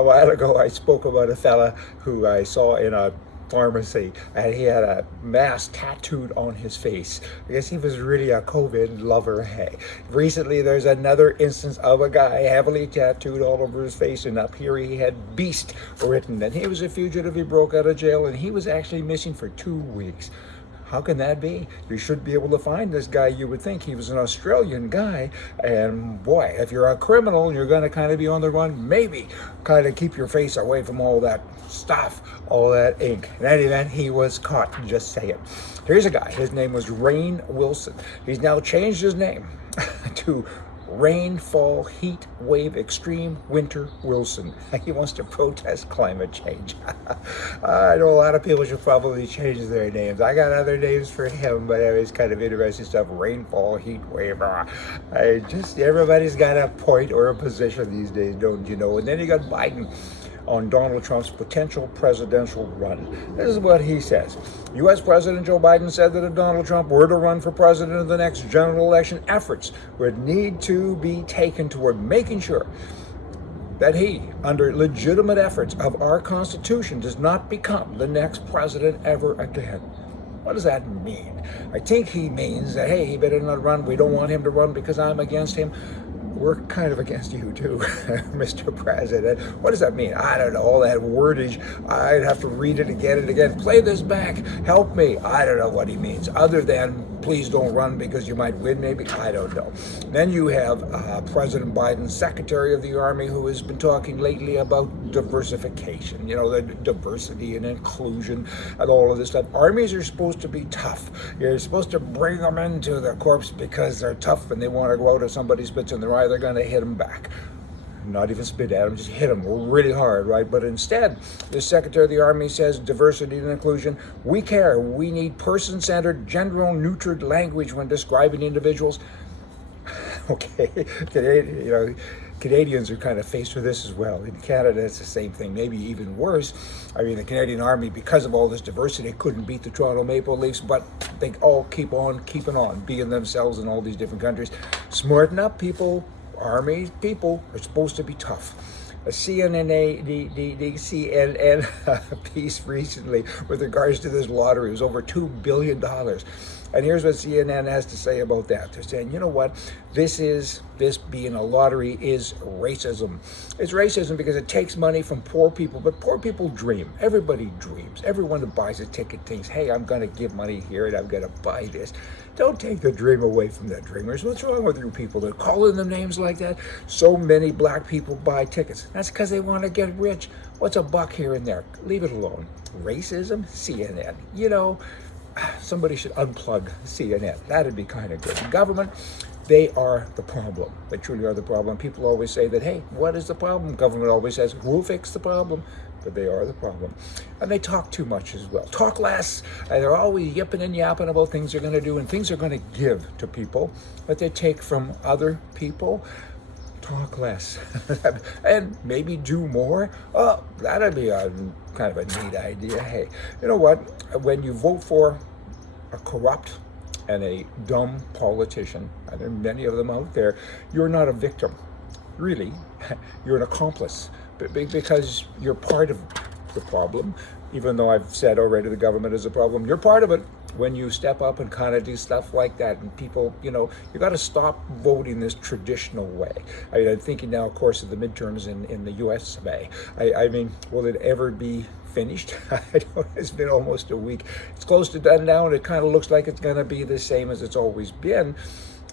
A while ago, I spoke about a fella who I saw in a pharmacy, and he had a mask tattooed on his face. I guess he was really a COVID lover. Hey, recently there's another instance of a guy heavily tattooed all over his face, and up here he had "Beast" written. And he was a fugitive. He broke out of jail, and he was actually missing for 2 weeks. How can that be? You should be able to find this guy. You would think he was an Australian guy. And boy, if you're a criminal and you're going to kind of be on the run, maybe kind of keep your face away from all that stuff, all that ink. In any event, he was caught. Just say it. Here's a guy. His name was Rainn Wilson. He's now changed his name to Rainnfall Heat Wave Extreme Winter Wilson. He wants to protest climate change. I know a lot of people should probably change their names. I got other names for him, but it's kind of interesting stuff. Rainfall, heat wave. Everybody's got a point or a position these days, don't you know? And then you got Biden on Donald Trump's potential presidential run. This is what he says. U.S. President Joe Biden said that if Donald Trump were to run for president in the next general election, efforts would need to be taken toward making sure that he, under legitimate efforts of our Constitution, does not become the next president ever again. What does that mean? I think he means that, hey, he better not run. We don't want him to run because I'm against him. We're kind of against you too, Mr. President. What does that mean? I don't know, all that wordage. I'd have to read it again and again. Play this back. Help me. I don't know what he means, other than please don't run because you might win, maybe. I don't know. Then you have President Biden's Secretary of the Army, who has been talking lately about diversification, the diversity and inclusion and all of this stuff. Armies are supposed to be tough. You're supposed to bring them into the corps because they're tough and they want to go out. If somebody spits in their eye, they're going to hit them back. Not even spit at them, just hit them really hard, right? But instead, the Secretary of the Army says diversity and inclusion. We care. We need person-centered, gender-neutered language when describing individuals. Okay, Canadians are kind of faced with this as well. In Canada, it's the same thing, maybe even worse. I mean, the Canadian Army, because of all this diversity, couldn't beat the Toronto Maple Leafs, but they all keep on keeping on, being themselves in all these different countries. Smarten up, people. Army people are supposed to be tough. A CNN piece recently with regards to this lottery was over $2 billion. And here's what CNN has to say about that. They're saying, you know what? This being a lottery is racism. It's racism because it takes money from poor people, but poor people dream. Everybody dreams. Everyone that buys a ticket thinks, hey, I'm going to give money here and I'm going to buy this. Don't take the dream away from the dreamers. What's wrong with you people? They're calling them names like that. So many black people buy tickets. That's because they want to get rich. What's a buck here and there? Leave it alone. Racism? CNN. Somebody should unplug CNN. That'd be kind of good. The government, they are the problem. They truly are the problem. People always say that, hey, what is the problem? Government always says, we'll fix the problem. But they are the problem. And they talk too much as well. Talk less. And they're always yipping and yapping about things they're going to do and things they're going to give to people that they take from other people. Talk less. And maybe do more. Oh, that'd be a kind of a neat idea. Hey, you know what? When you vote for a corrupt and a dumb politician, and there are many of them out there, you're not a victim. Really, you're an accomplice. Because you're part of the problem, even though I've said already the government is a problem, you're part of it when you step up and kind of do stuff like that. And people, you got to stop voting this traditional way. I'm thinking now, of course, of the midterms in the U.S. of A. I mean, will it ever be finished? I don't. It's been almost a week. It's close to done now, and it kind of looks like it's going to be the same as it's always been.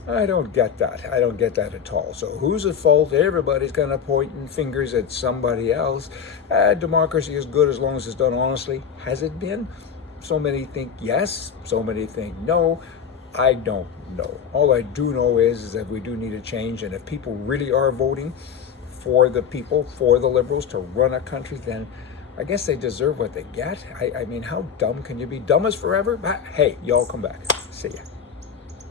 I don't get that. I don't get that at all. So who's at fault? Everybody's kind of pointing fingers at somebody else. Democracy is good as long as it's done honestly. Has it been? So many think yes. So many think no. I don't know. All I do know is that we do need a change. And if people really are voting for the people, for the liberals to run a country, then I guess they deserve what they get. I mean, how dumb can you be? Dumb as forever? Hey, y'all come back. See ya.